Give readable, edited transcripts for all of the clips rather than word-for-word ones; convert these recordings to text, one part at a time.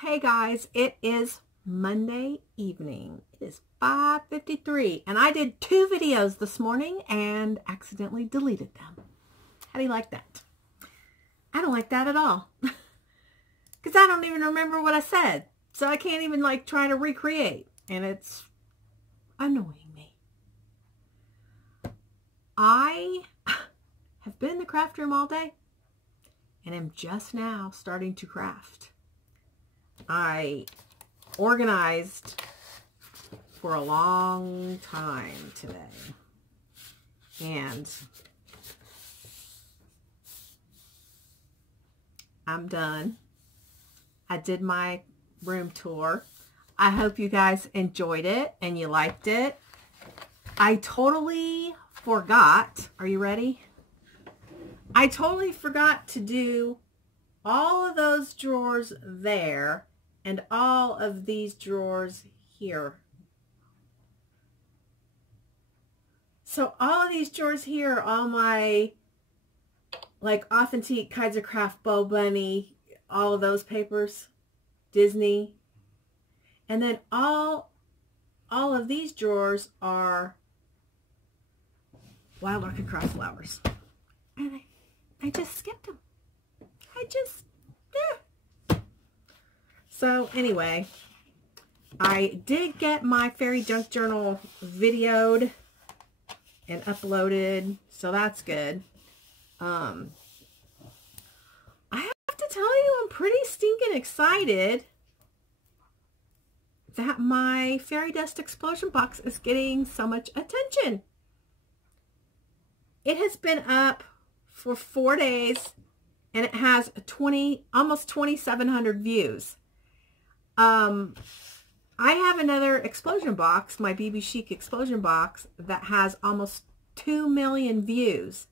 Hey guys, it is Monday evening. It is 5:53 and I did 2 videos this morning and accidentally deleted them. How do you like that? I don't like that at all. Because I don't even remember what I said. So I can't even try to recreate. And it's annoying me. I have been in the craft room all day and am just now starting to craft. I organized for a long time today, and I'm done. I did my room tour. I hope you guys enjoyed it and you liked it. I totally forgot. Are you ready? I totally forgot to do all of those drawers there and all of these drawers here. So all of these drawers here are all my Authentique Kinds of Craft Bow Bunny, all of those papers, Disney. And then all of these drawers are Wild Orchid Craft Flowers. And I just skipped them. So anyway, I did get my fairy junk journal videoed and uploaded, so that's good. I have to tell you, I'm pretty stinking excited that my fairy dust explosion box is getting so much attention. It has been up for 4 days and it has almost 2,700 views. I have another explosion box, my BB Chic explosion box, that has almost 2 million views.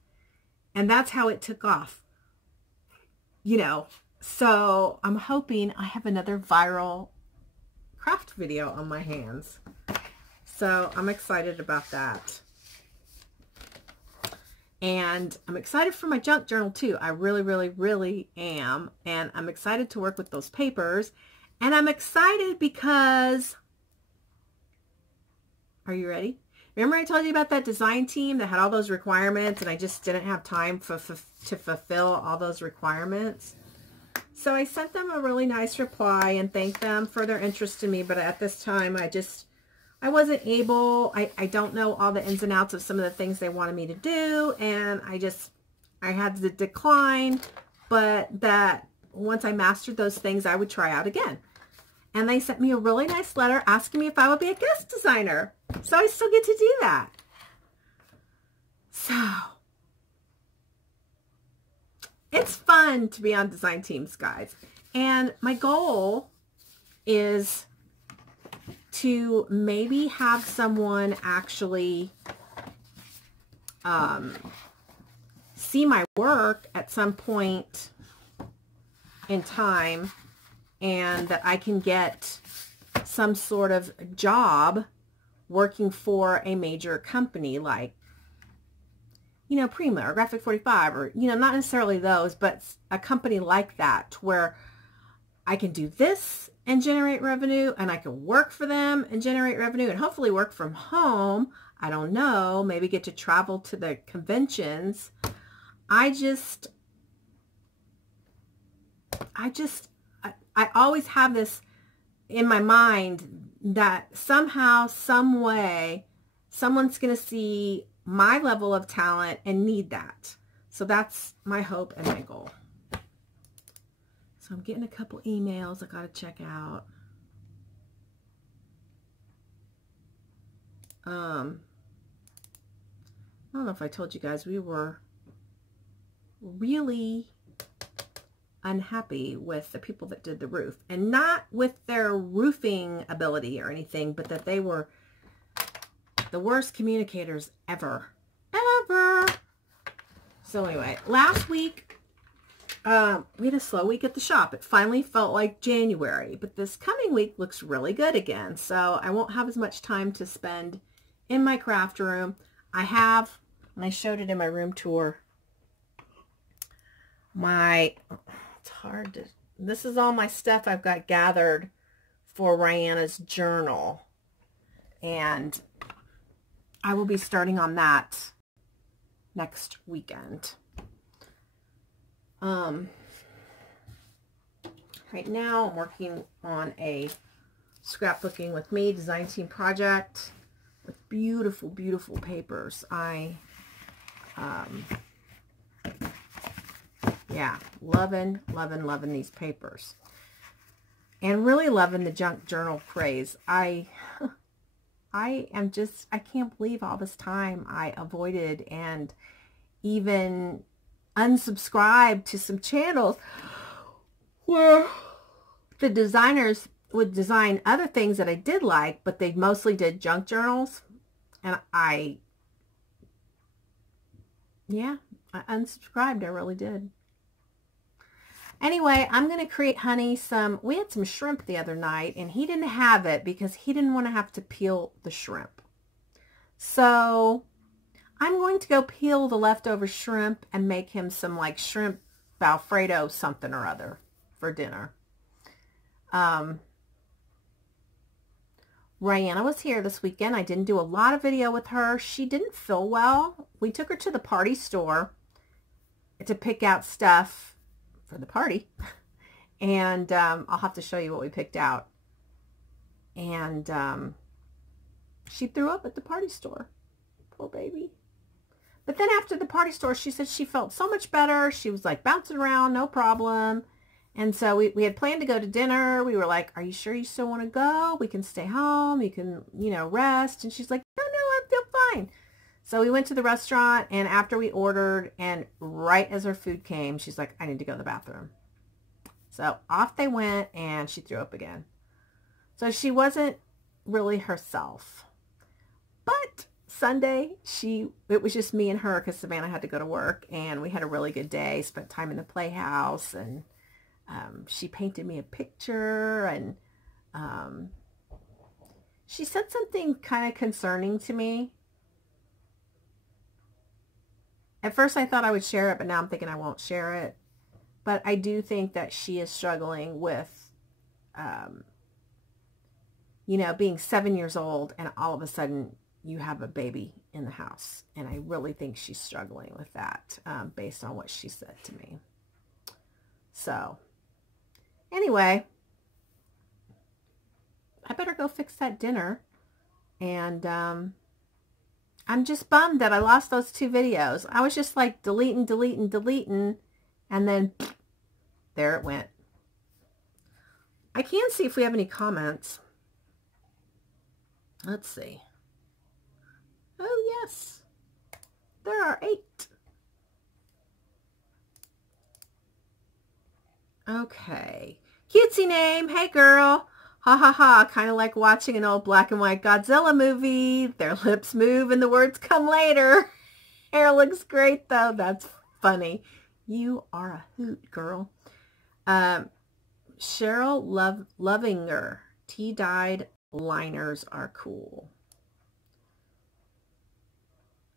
And that's how it took off. You know, so I'm hoping I have another viral craft video on my hands. So I'm excited about that. And I'm excited for my junk journal too. I really am. And I'm excited to work with those papers. And I'm excited because, are you ready? Remember I told you about that design team that had all those requirements and I just didn't have time to fulfill all those requirements? So I sent them a really nice reply and thanked them for their interest in me. But at this time, I wasn't able, I don't know all the ins and outs of some of the things they wanted me to do. And I had to decline, but that once I mastered those things, I would try out again. And they sent me a really nice letter asking me if I would be a guest designer. So I still get to do that. So it's fun to be on design teams, guys. And my goal is to maybe have someone actually see my work at some point in time, and that I can get some sort of job working for a major company like, you know, Prima or Graphic 45, or, you know, not necessarily those, but a company like that where I can do this and generate revenue, and I can work for them and generate revenue, and hopefully work from home. I don't know, maybe get to travel to the conventions. I always have this in my mind that somehow, some way, someone's going to see my level of talent and need that. So that's my hope and my goal. So I'm getting a couple emails I got to check out. I don't know if I told you guys, we were really unhappy with the people that did the roof, and not with their roofing ability or anything, but that they were the worst communicators ever. So anyway, last week we had a slow week at the shop. It finally felt like January, but this coming week looks really good again. So I won't have as much time to spend in my craft room. I have, and I showed it in my room tour, it's hard to this is all my stuff I've got gathered for Rihanna's journal. And I will be starting on that next weekend. Right now I'm working on a scrapbooking with me design team project with beautiful, beautiful papers. Yeah, loving these papers. And really loving the junk journal craze. I can't believe all this time I avoided and even unsubscribed to some channels where the designers would design other things that I did like, but they mostly did junk journals. And I unsubscribed. I really did. Anyway, I'm going to create Honey we had some shrimp the other night, and he didn't have it because he didn't want to have to peel the shrimp. So I'm going to go peel the leftover shrimp and make him some like shrimp Alfredo something or other for dinner. Rihanna was here this weekend. I didn't do a lot of video with her. She didn't feel well. We took her to the party store to pick out stuff for the party. And I'll have to show you what we picked out. And she threw up at the party store. Poor baby. But then after the party store, she said she felt so much better. She was like bouncing around, no problem. And so we had planned to go to dinner. We were like, are you sure you still want to go? We can stay home. You can, rest. And she's like, no, I feel fine. So we went to the restaurant, and after we ordered, and right as our food came, she's like, I need to go to the bathroom. So off they went, and she threw up again. So she wasn't really herself. But Sunday, it was just me and her because Savannah had to go to work, and we had a really good day, spent time in the playhouse, and she painted me a picture, and she said something kind of concerning to me. At first I thought I would share it, but now I'm thinking I won't share it. But I do think that she is struggling with, being 7 years old and all of a sudden you have a baby in the house. And I really think she's struggling with that based on what she said to me. So anyway, I better go fix that dinner. And I'm just bummed that I lost those 2 videos. I was just like deleting. And then there it went. I can see if we have any comments. Let's see. Oh, yes. There are 8. Okay. Cutesy name. Hey, girl. Ha ha ha. Kind of like watching an old black and white Godzilla movie. Their lips move and the words come later. Hair looks great, though. That's funny. You are a hoot, girl. Cheryl Lovinger. Tea-dyed liners are cool.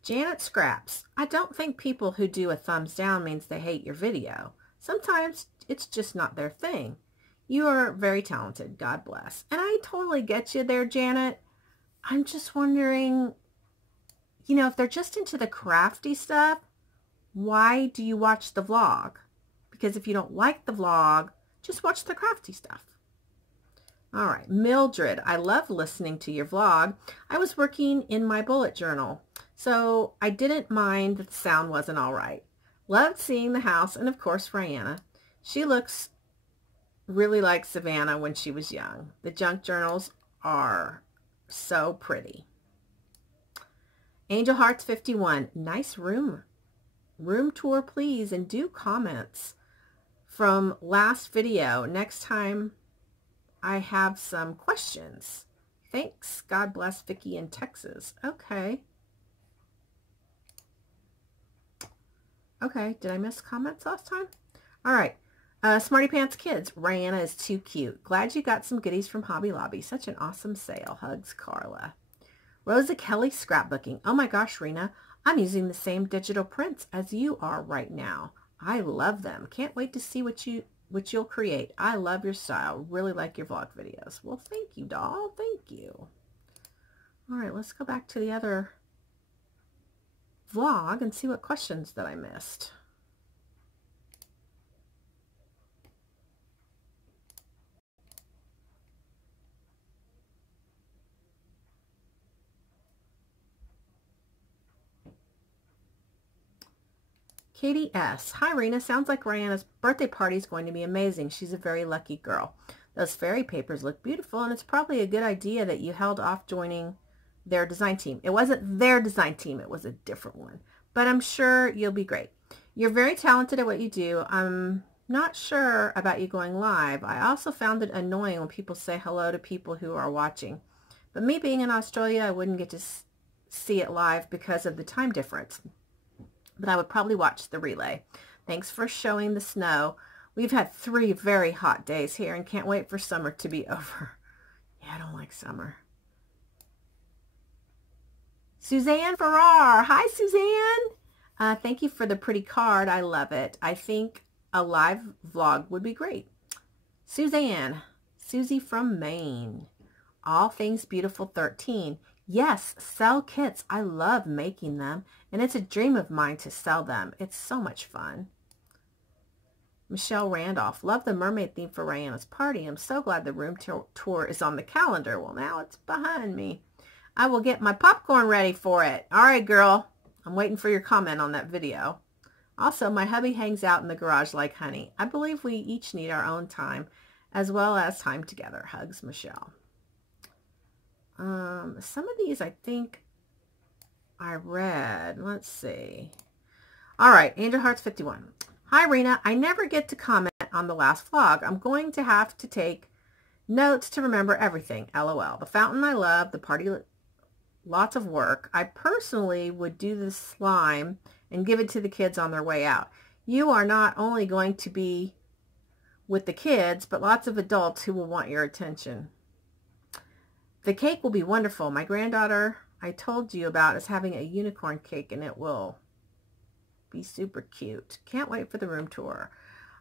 Janet Scraps. I don't think people who do a thumbs down means they hate your video. Sometimes it's just not their thing. You are very talented. God bless. And I totally get you there, Janet. I'm just wondering, if they're just into the crafty stuff, why do you watch the vlog? Because if you don't like the vlog, just watch the crafty stuff. All right. Mildred, I love listening to your vlog. I was working in my bullet journal, so I didn't mind that the sound wasn't all right. Loved seeing the house and, of course, Rihanna. She looks really like Savannah when she was young. The junk journals are so pretty. Angel Hearts 51. Nice room. Room tour, please, and do comments from last video. Next time I have some questions. Thanks. God bless Vicky in Texas. Okay. Okay. Did I miss comments last time? All right. Smarty Pants Kids. Rihanna is too cute. Glad you got some goodies from Hobby Lobby. Such an awesome sale. Hugs, Carla. Rosa Kelly scrapbooking. Oh my gosh, Rena. I'm using the same digital prints as you are right now. I love them. Can't wait to see what you which you'll create. I love your style. Really like your vlog videos. Well, thank you, doll. Thank you. All right, let's go back to the other vlog and see what questions that I missed. Katie S. Hi, Rena. Sounds like Rihanna's birthday party is going to be amazing. She's a very lucky girl. Those fairy papers look beautiful, and it's probably a good idea that you held off joining their design team. It wasn't their design team. It was a different one. But I'm sure you'll be great. You're very talented at what you do. I'm not sure about you going live. I also found it annoying when people say hello to people who are watching. But me being in Australia, I wouldn't get to see it live because of the time difference. But I would probably watch the relay. Thanks for showing the snow. We've had 3 very hot days here and can't wait for summer to be over. Yeah, I don't like summer. Suzanne Farrar. Hi, Suzanne. Thank you for the pretty card. I love it. I think a live vlog would be great. Suzanne. Susie from Maine. All Things Beautiful 13. Yes, sell kits. I love making them, and it's a dream of mine to sell them. It's so much fun. Michelle Randolph. Love the mermaid theme for Rihanna's party. I'm so glad the room tour is on the calendar. Well, now it's behind me. I will get my popcorn ready for it. All right, girl. I'm waiting for your comment on that video. Also, my hubby hangs out in the garage like honey. I believe we each need our own time, as well as time together. Hugs, Michelle. Some of these I think I read. Let's see. All right, Angel Hearts 51. Hi, Rena. I never get to comment on the last vlog. I'm going to have to take notes to remember everything. LOL. The fountain I love, the party, lots of work. I personally would do the slime and give it to the kids on their way out. You are not only going to be with the kids, but lots of adults who will want your attention. The cake will be wonderful. My granddaughter I told you about is having a unicorn cake, and it will be super cute. Can't wait for the room tour.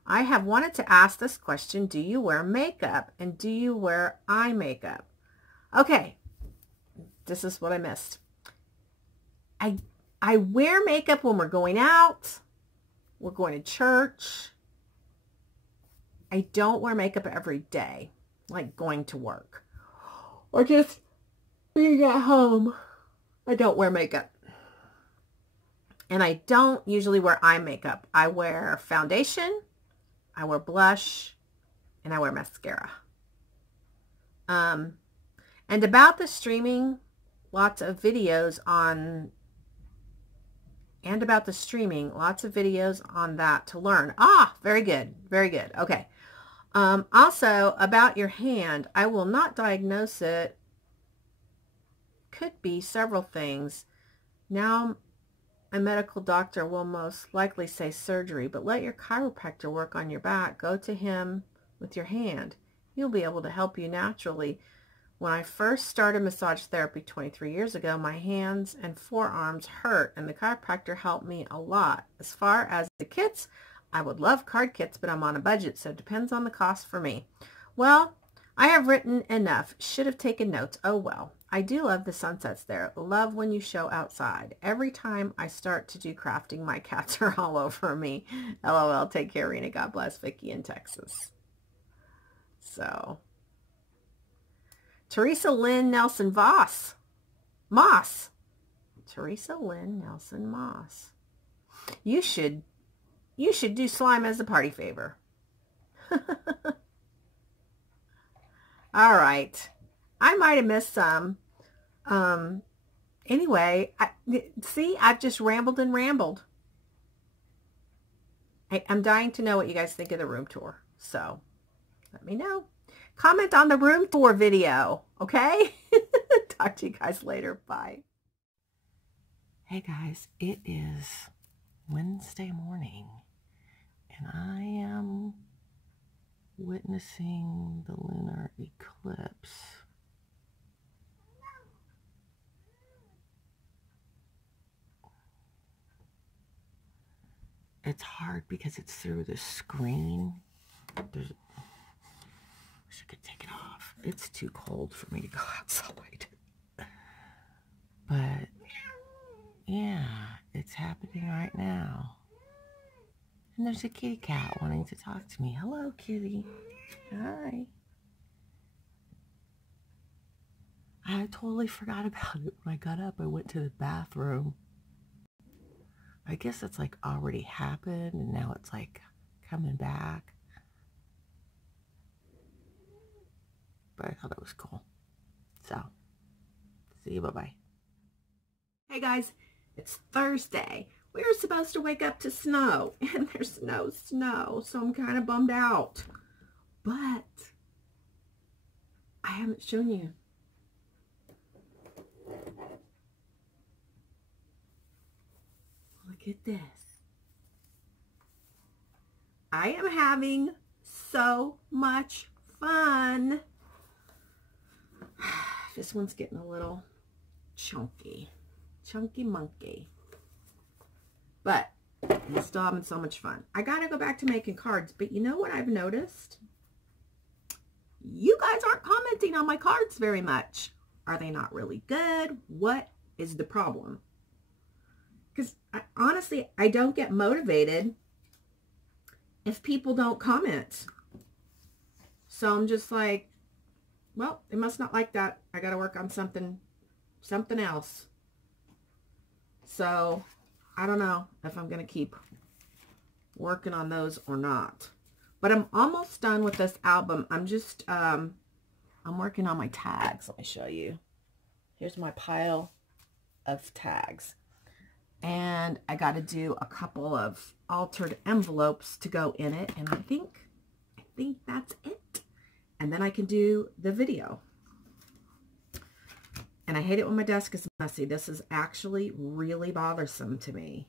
I have wanted to ask this question. Do you wear makeup, and do you wear eye makeup? Okay, this is what I missed. I wear makeup when we're going out. We're going to church. I don't wear makeup every day, like going to work. Or just being at home. I don't wear makeup. And I don't usually wear eye makeup. I wear foundation, I wear blush, and I wear mascara. And about the streaming, lots of videos on that to learn. Ah, very good. Very good. Okay. Also, about your hand, I will not diagnose it. Could be several things. Now, a medical doctor will most likely say surgery, but let your chiropractor work on your back. Go to him with your hand. He'll be able to help you naturally. When I first started massage therapy 23 years ago, my hands and forearms hurt, and the chiropractor helped me a lot. As far as the kits, I would love card kits, but I'm on a budget, so it depends on the cost for me. Well, I have written enough. Should have taken notes. Oh, well. I do love the sunsets there. Love when you show outside. Every time I start to do crafting, my cats are all over me. LOL. Take care, Rena. God bless. Vicky in Texas. So, Teresa Lynn Nelson Moss. Teresa Lynn Nelson Moss. You should do slime as a party favor. All right. I might have missed some. Anyway, I've just rambled and rambled. I'm dying to know what you guys think of the room tour. So, let me know. Comment on the room tour video, okay? Talk to you guys later. Bye. Hey guys, it is Wednesday morning, and I am witnessing the lunar eclipse. It's hard because it's through the screen, There's, wish I could take it off. It's too cold for me to go outside. But, yeah, it's happening right now. And there's a kitty cat wanting to talk to me. Hello, kitty. Hi. I totally forgot about it when I got up. I went to the bathroom. I guess it's like already happened and now it's like coming back. But I thought it was cool. So, see you. Bye-bye. Hey guys, it's Thursday. We were supposed to wake up to snow, and there's no snow, so I'm kind of bummed out. But I haven't shown you. Look at this. I am having so much fun. This one's getting a little chunky monkey, but I'm still having so much fun. I gotta go back to making cards, but you know what I've noticed? You guys aren't commenting on my cards very much. Are they not really good? What is the problem? Because honestly, I don't get motivated if people don't comment. So I'm just like, well, they must not like that. I got to work on something else. So I don't know if I'm going to keep working on those or not. But I'm almost done with this album. I'm just, I'm working on my tags. Let me show you. Here's my pile of tags. And I got to do a couple of altered envelopes to go in it. And I think that's it. And then I can do the video. And I hate it when my desk is messy. This is actually really bothersome to me.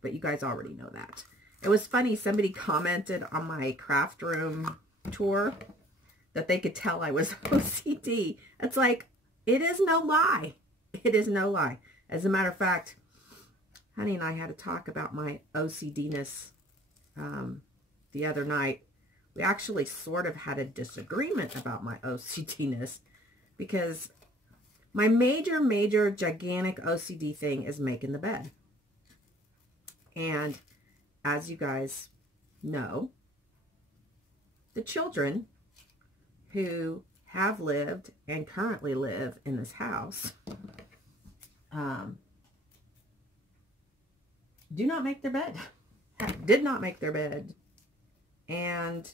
But you guys already know that. It was funny, somebody commented on my craft room tour that they could tell I was OCD. It's like, it is no lie. It is no lie. As a matter of fact, Honey and I had to talk about my OCD-ness the other night. We actually sort of had a disagreement about my OCD-ness because my major, gigantic OCD thing is making the bed. And as you guys know, the children who have lived and currently live in this house do not make their bed. Did not make their bed. And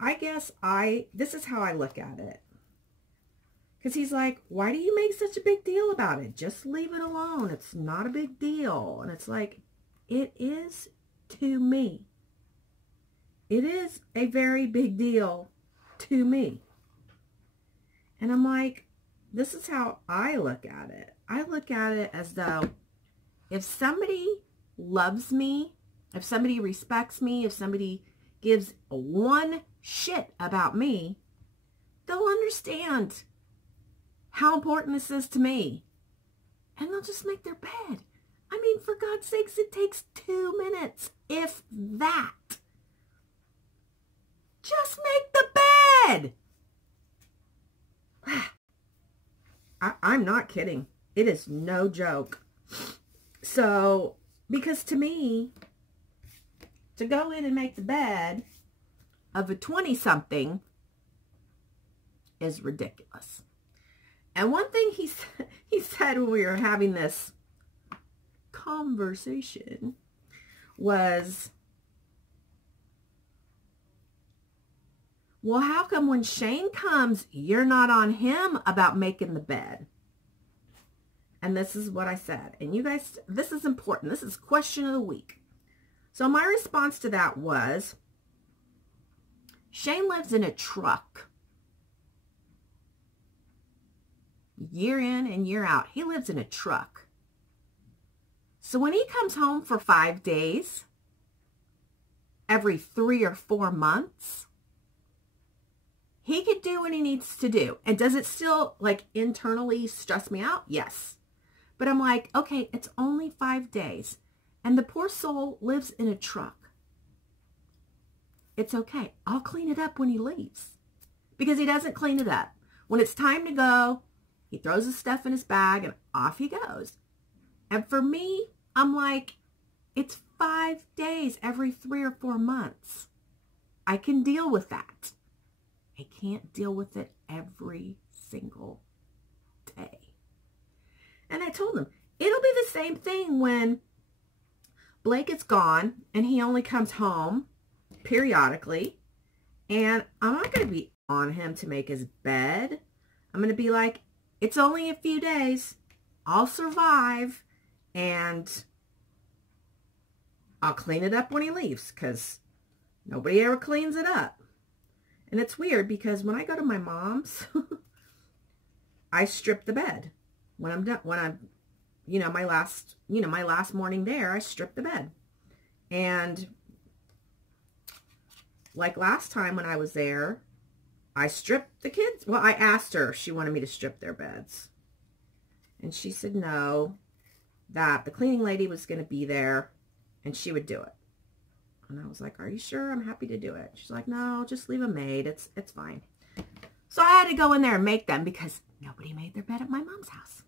I guess this is how I look at it. Because he's like, why do you make such a big deal about it? Just leave it alone. It's not a big deal. And it's like, it is to me. It is a very big deal to me. And I'm like, this is how I look at it. I look at it as though if somebody loves me, if somebody respects me, if somebody gives one shit about me, they'll understand how important this is to me. And they'll just make their bed. I mean, for God's sakes, it takes 2 minutes, if that. Just make the bed. I'm not kidding. It is no joke. So, because to me, to go in and make the bed of a 20-something is ridiculous. And one thing he said when we were having this conversation was, well, how come when Shane comes, you're not on him about making the bed? And this is what I said. And you guys, this is important. This is question of the week. So my response to that was, Shane lives in a truck. Year in and year out. He lives in a truck. So when he comes home for 5 days, every 3 or 4 months, he could do what he needs to do. And does it still, like, internally stress me out? Yes. But I'm like, okay, it's only 5 days. And the poor soul lives in a truck. it's okay. I'll clean it up when he leaves. Because he doesn't clean it up. When it's time to go, he throws his stuff in his bag and off he goes. And for me, I'm like, it's 5 days every 3 or 4 months. I can deal with that. I can't deal with it every single day. And I told him, it'll be the same thing when Blake is gone and he only comes home periodically. And I'm not going to be on him to make his bed. I'm going to be like, it's only a few days. I'll survive. And I'll clean it up when he leaves because nobody ever cleans it up. And it's weird because when I go to my mom's, I strip the bed. When I'm done, when I'm, my last morning there, I strip the bed. And like last time when I was there, I stripped the kids. Well, I asked her if she wanted me to strip their beds. And she said no, that the cleaning lady was going to be there and she would do it. And I was like, are you sure? I'm happy to do it. She's like, no, just leave a maid. It's fine. So I had to go in there and make them because nobody made their bed at my mom's house.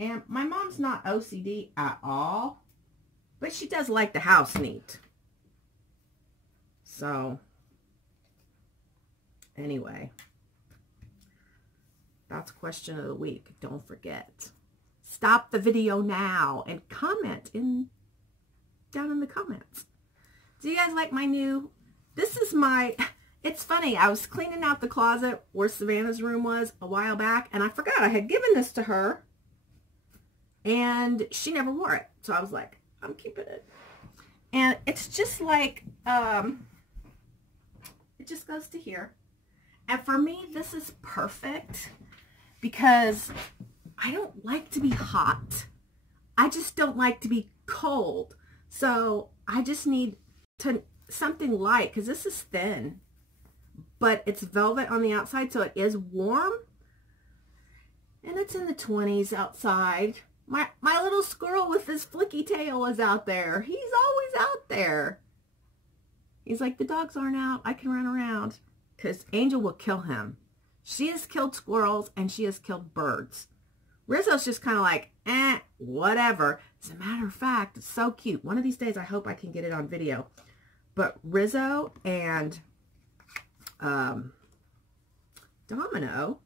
And my mom's not OCD at all, but she does like the house neat. So, anyway, that's question of the week. Don't forget. Stop the video now and comment down in the comments. Do you guys like my new, this is my, it's funny, I was cleaning out the closet where Savannah's room was a while back, and I forgot I had given this to her, and she never wore it. So I was like, I'm keeping it. And it's just like, it just goes to here. And for me, this is perfect because I don't like to be hot. I just don't like to be cold. So I just need something light because this is thin, but it's velvet on the outside, so it is warm. And it's in the 20s outside. My little squirrel with his flicky tail is out there. He's always out there. He's like, the dogs aren't out. I can run around. Because Angel will kill him. She has killed squirrels and she has killed birds. Rizzo's just kind of like, whatever. As a matter of fact, it's so cute. One of these days, I hope I can get it on video. But Rizzo and Domino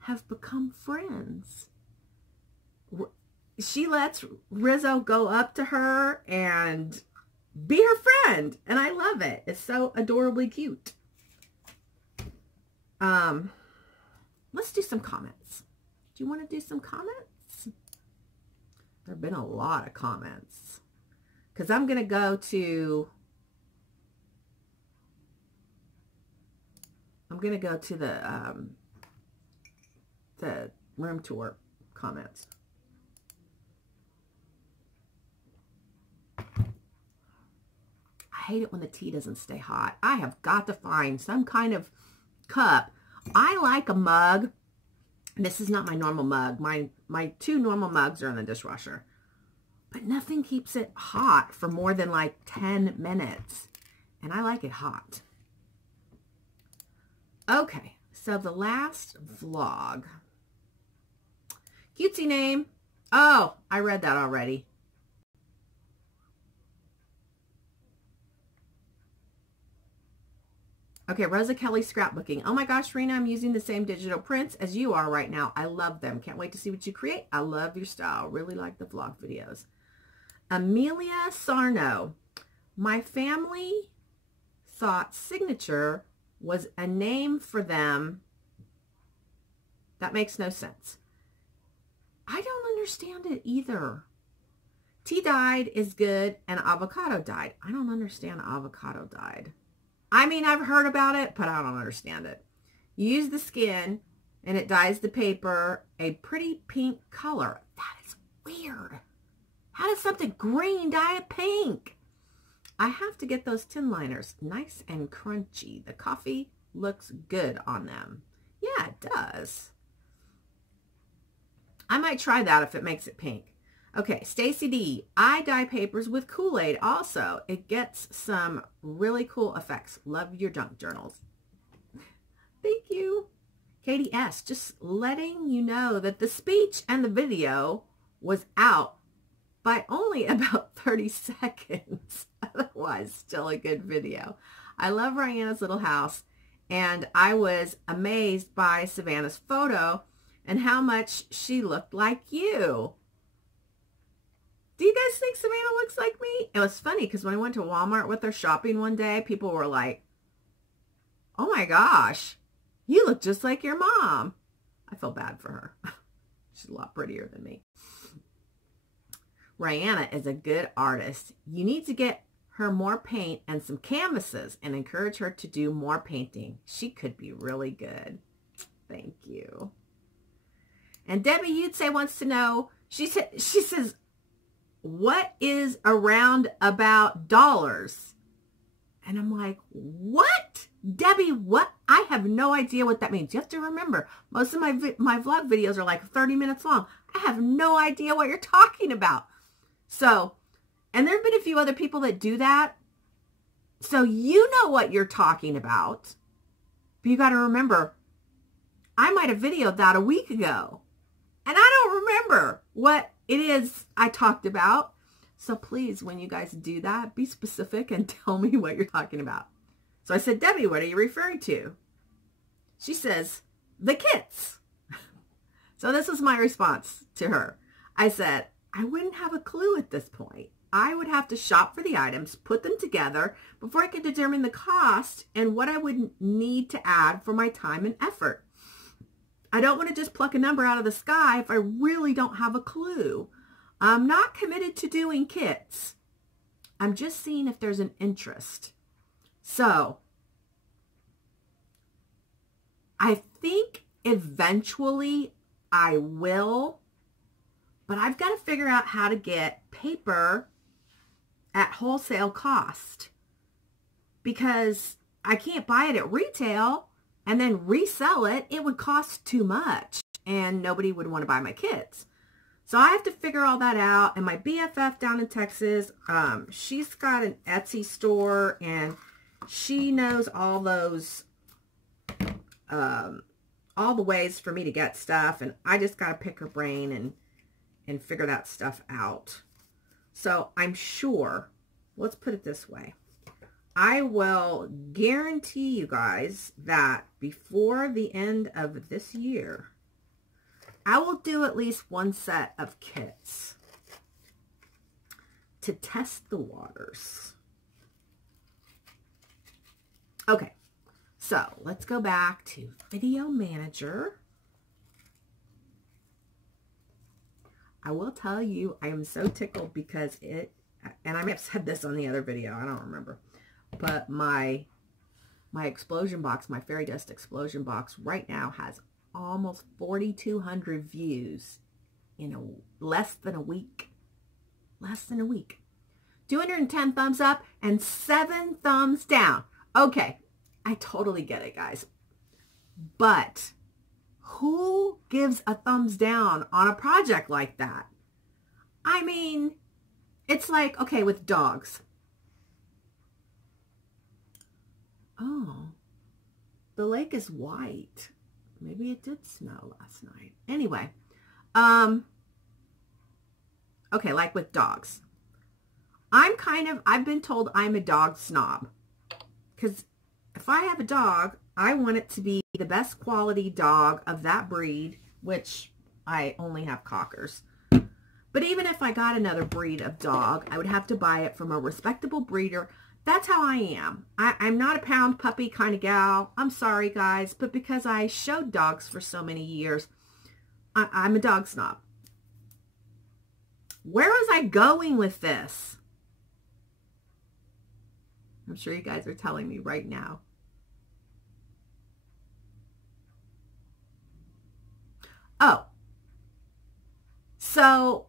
have become friends. She lets Rizzo go up to her and be her friend. And I love it. It's so adorably cute. Let's do some comments. Do you want to do some comments? There have been a lot of comments. Because I'm going to go to... the room tour comments. I hate it when the tea doesn't stay hot. I have got to find some kind of cup. I like a mug. This is not my normal mug. My 2 normal mugs are in the dishwasher. But nothing keeps it hot for more than like 10 minutes. And I like it hot. Okay, so the last vlog. Cutesy name. Oh, I read that already. Okay, Rosa Kelly scrapbooking. Oh my gosh, Rena, I'm using the same digital prints as you are right now. I love them. Can't wait to see what you create. I love your style. Really like the vlog videos. Amelia Sarno. My family thought signature was a name for them. That makes no sense. I don't understand it either. Tea dyed is good and avocado dyed. I don't understand avocado dyed. I mean, I've heard about it, but I don't understand it. You use the skin, and it dyes the paper a pretty pink color. That is weird. How does something green dye a pink? I have to get those tin liners. Nice and crunchy. The coffee looks good on them. Yeah, it does. I might try that if it makes it pink. Okay, Stacy D. I dye papers with Kool-Aid also. It gets some really cool effects. Love your junk journals. Thank you. Katie S. Just letting you know that the speech and the video was out by only about 30 seconds. Otherwise, still a good video. I love Rihanna's little house, and I was amazed by Savannah's photo and how much she looked like you. Do you guys think Savannah looks like me? It was funny because when I went to Walmart with her shopping one day, people were like, oh my gosh, you look just like your mom. I feel bad for her. She's a lot prettier than me. Rihanna is a good artist. You need to get her more paint and some canvases and encourage her to do more painting. She could be really good. Thank you. And Debbie You'd say wants to know, she says, what is around about dollars? And I'm like, what? Debbie, what? I have no idea what that means. You have to remember, most of my vlog videos are like 30 minutes long. I have no idea what you're talking about. So, and there have been a few other people that do that. So you know what you're talking about. But you got to remember, I might have videoed that a week ago. And I don't remember what it is I talked about. So please, when you guys do that, be specific and tell me what you're talking about. So I said, Debbie, what are you referring to? She says, the kits. So this was my response to her. I said, I wouldn't have a clue at this point. I would have to shop for the items, put them together before I could determine the cost and what I would need to add for my time and effort. I don't want to just pluck a number out of the sky if I really don't have a clue. I'm not committed to doing kits. I'm just seeing if there's an interest. So, I think eventually I will, but I've got to figure out how to get paper at wholesale cost because I can't buy it at retail and then resell it. It would cost too much and nobody would want to buy my kits. So I have to figure all that out. And my BFF down in Texas, she's got an Etsy store and she knows all those, all the ways for me to get stuff. And I just got to pick her brain and figure that stuff out. So I'm sure, let's put it this way. I will guarantee you guys that before the end of this year, I will do at least one set of kits to test the waters. Okay, so let's go back to Video Manager. I will tell you, I am so tickled because it, and I may have said this on the other video, I don't remember, but my explosion box, my fairy dust explosion box right now has almost 4,200 views in less than a week. Less than a week. 210 thumbs up and 7 thumbs down. Okay, I totally get it, guys. But who gives a thumbs down on a project like that? I mean, it's like, okay, with dogs. Oh, the lake is white. Maybe it did snow last night. Anyway, okay, like with dogs. I've been told I'm a dog snob. Because if I have a dog, I want it to be the best quality dog of that breed, which I only have cockers. But even if I got another breed of dog, I would have to buy it from a respectable breeder. That's how I am. I'm not a pound puppy kind of gal. I'm sorry, guys, but because I showed dogs for so many years, I'm a dog snob. Where was I going with this? I'm sure you guys are telling me right now. Oh, so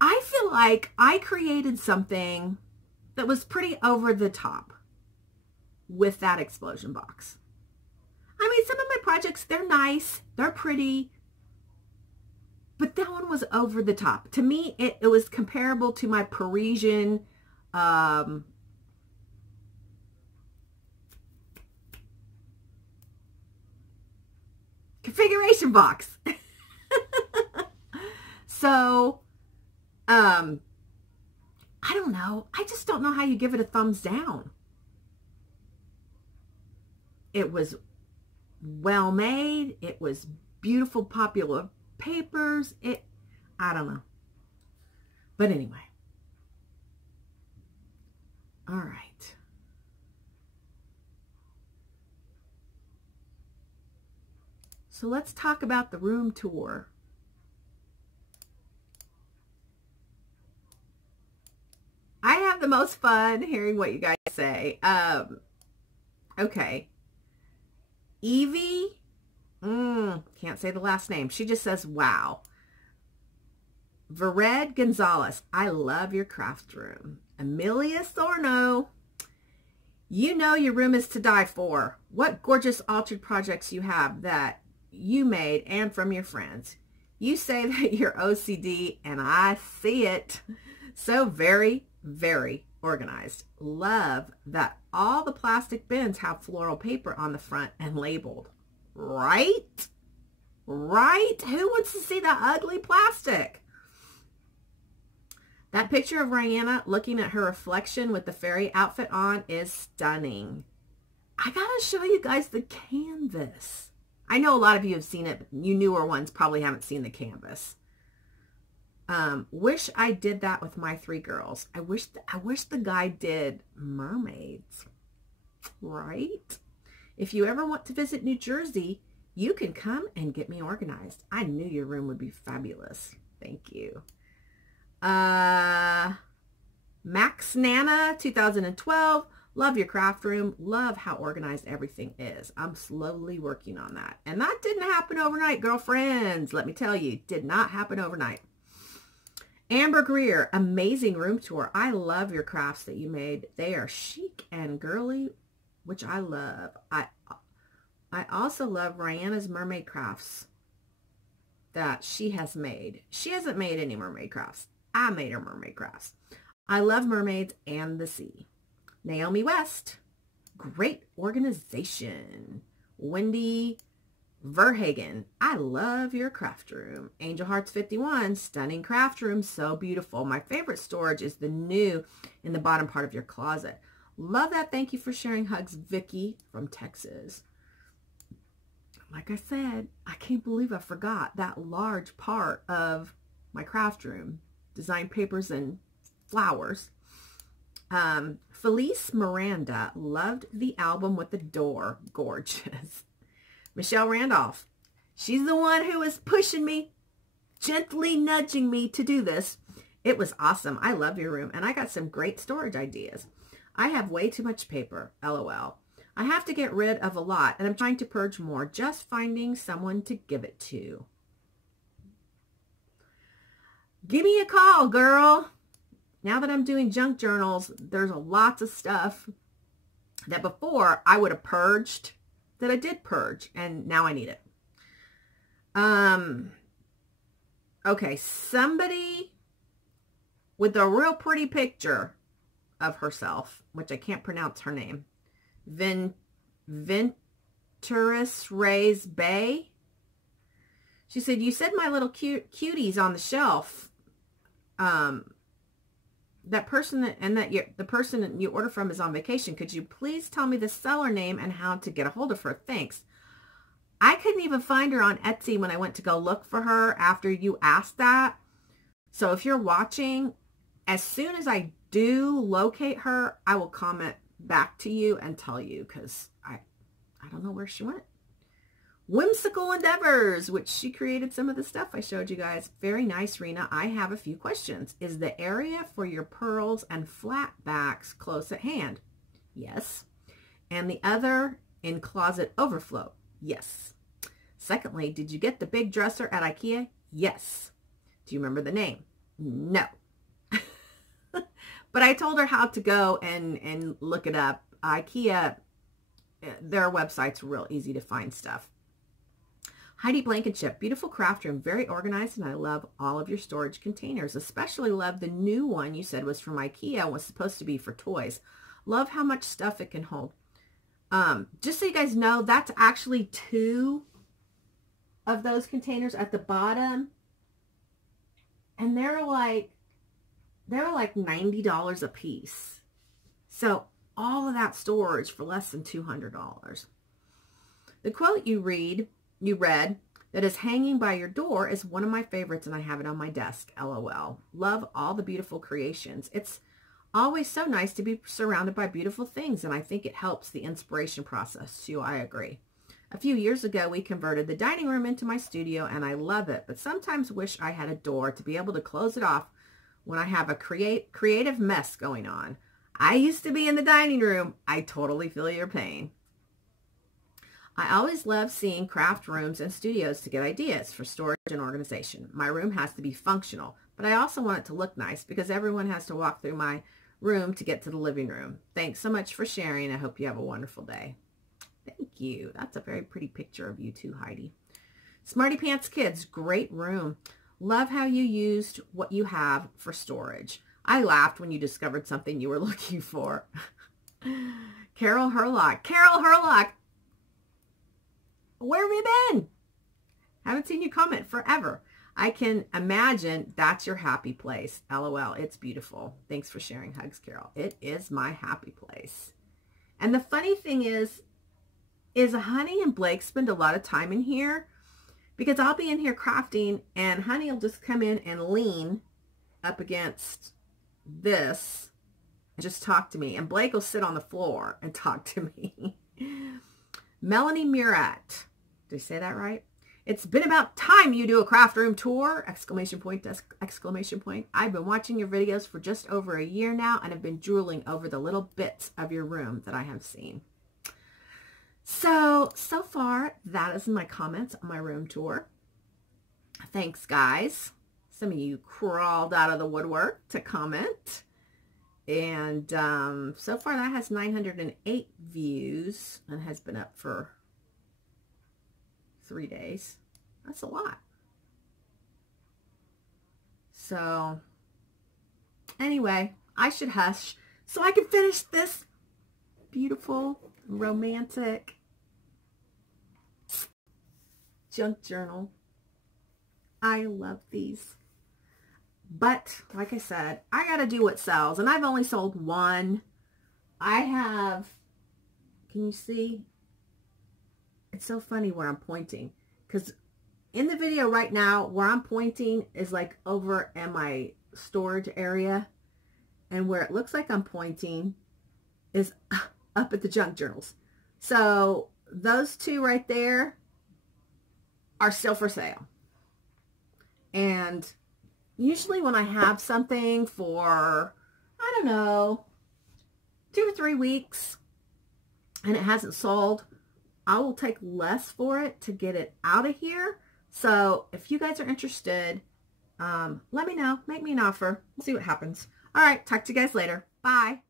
I feel like I created something that was pretty over the top with that explosion box. I mean, some of my projects, they're nice, they're pretty, But that one was over the top. To me, it was comparable to my Parisian configuration box. So, I don't know. I just don't know how you give it a thumbs down. It was well made. It was beautiful, popular papers. I don't know. But anyway. All right. So let's talk about the room tour. I have the most fun hearing what you guys say. Okay. Evie, can't say the last name. She just says, wow. Vered Gonzalez, I love your craft room. Amelia Thorno, you know your room is to die for. What gorgeous altered projects you have that you made and from your friends. You say that you're OCD and I see it. So very, very organized. Love that all the plastic bins have floral paper on the front and labeled. Right? Right? Who wants to see that ugly plastic? That picture of Rihanna looking at her reflection with the fairy outfit on is stunning. I gotta show you guys the canvas. I know a lot of you have seen it, but you newer ones probably haven't seen the canvas. Wish I did that with my 3 girls. I wish the guy did mermaids, right? If you ever want to visit New Jersey, you can come and get me organized. I knew your room would be fabulous. Thank you. Max Nana, 2012. Love your craft room. Love how organized everything is. I'm slowly working on that. And that didn't happen overnight, girlfriends. Let me tell you, did not happen overnight. Amber Greer, amazing room tour. I love your crafts that you made. They are chic and girly, which I love. I also love Rihanna's mermaid crafts that she has made. She hasn't made any mermaid crafts. I made her mermaid crafts. I love mermaids and the sea. Naomi West, great organization. Wendy Verhagen, I love your craft room. Angel Hearts 51, stunning craft room, so beautiful. My favorite storage is the new in the bottom part of your closet. Love that. Thank you for sharing. Hugs, Vicky from Texas. Like I said, I can't believe I forgot that large part of my craft room. Design papers and flowers. Felice Miranda, loved the album with the door. Gorgeous. Michelle Randolph, she's the one who was pushing me, gently nudging me to do this. It was awesome. I love your room, and I got some great storage ideas. I have way too much paper, LOL. I have to get rid of a lot, and I'm trying to purge more, just finding someone to give it to. Give me a call, girl. Now that I'm doing junk journals, there's lots of stuff that before I would have purged, that I did purge, and now I need it. Okay, somebody with a real pretty picture of herself, which I can't pronounce her name. Venturous Rays Bay. She said, you said my little cuties on the shelf. That person the person you order from is on vacation. Could you please tell me the seller name and how to get a hold of her? Thanks. I couldn't even find her on Etsy when I went to go look for her after you asked that. So if you're watching, as soon as I do locate her, I will comment back to you and tell you, because I don't know where she went. Whimsical Endeavors, which she created some of the stuff I showed you guys. Very nice, Rena. I have a few questions. Is the area for your pearls and flat backs close at hand? Yes. And the other in closet overflow? Yes. Secondly, did you get the big dresser at IKEA? Yes. Do you remember the name? No. But I told her how to go and look it up. IKEA, their website's real easy to find stuff. Heidi Blankenship, beautiful craft room, very organized, and I love all of your storage containers. Especially love the new one you said was from IKEA and was supposed to be for toys. Love how much stuff it can hold. Just so you guys know, that's actually 2 of those containers at the bottom, and they're like $90 a piece. So all of that storage for less than $200. The quote you read that is hanging by your door is one of my favorites, and I have it on my desk. LOL. Love all the beautiful creations. It's always so nice to be surrounded by beautiful things, and I think it helps the inspiration process too. I agree. A few years ago, we converted the dining room into my studio, and I love it, but sometimes wish I had a door to be able to close it off when I have a creative mess going on. I used to be in the dining room. I totally feel your pain. I always love seeing craft rooms and studios to get ideas for storage and organization. My room has to be functional, but I also want it to look nice because everyone has to walk through my room to get to the living room. Thanks so much for sharing. I hope you have a wonderful day. Thank you. That's a very pretty picture of you too, Heidi. Smarty Pants Kids, great room. Love how you used what you have for storage. I laughed when you discovered something you were looking for. Carol Herlock. Carol Herlock, where have you been? Haven't seen you comment forever. I can imagine that's your happy place. LOL. It's beautiful. Thanks for sharing. Hugs, Carol. It is my happy place. And the funny thing is Honey and Blake spend a lot of time in here because I'll be in here crafting and Honey will just come in and lean up against this and just talk to me. And Blake will sit on the floor and talk to me. Melanie Murat. Did I say that right? It's been about time you do a craft room tour! Exclamation point, exclamation point. I've been watching your videos for just over a year now and have been drooling over the little bits of your room that I have seen. So far, that is my comments on my room tour. Thanks, guys. Some of you crawled out of the woodwork to comment. And so far, that has 908 views and has been up for 3 days. That's a lot. So anyway, I should hush so I can finish this beautiful, romantic junk journal. I love these. But like I said, I got to do what sells. And I've only sold one. I have, can you see? It's so funny where I'm pointing because in the video right now where I'm pointing is like over in my storage area, and where it looks like I'm pointing is up at the junk journals. So those 2 right there are still for sale. And usually when I have something for, I don't know, 2 or 3 weeks and it hasn't sold, I will take less for it to get it out of here. So if you guys are interested, let me know. Make me an offer. We'll see what happens. All right. Talk to you guys later. Bye.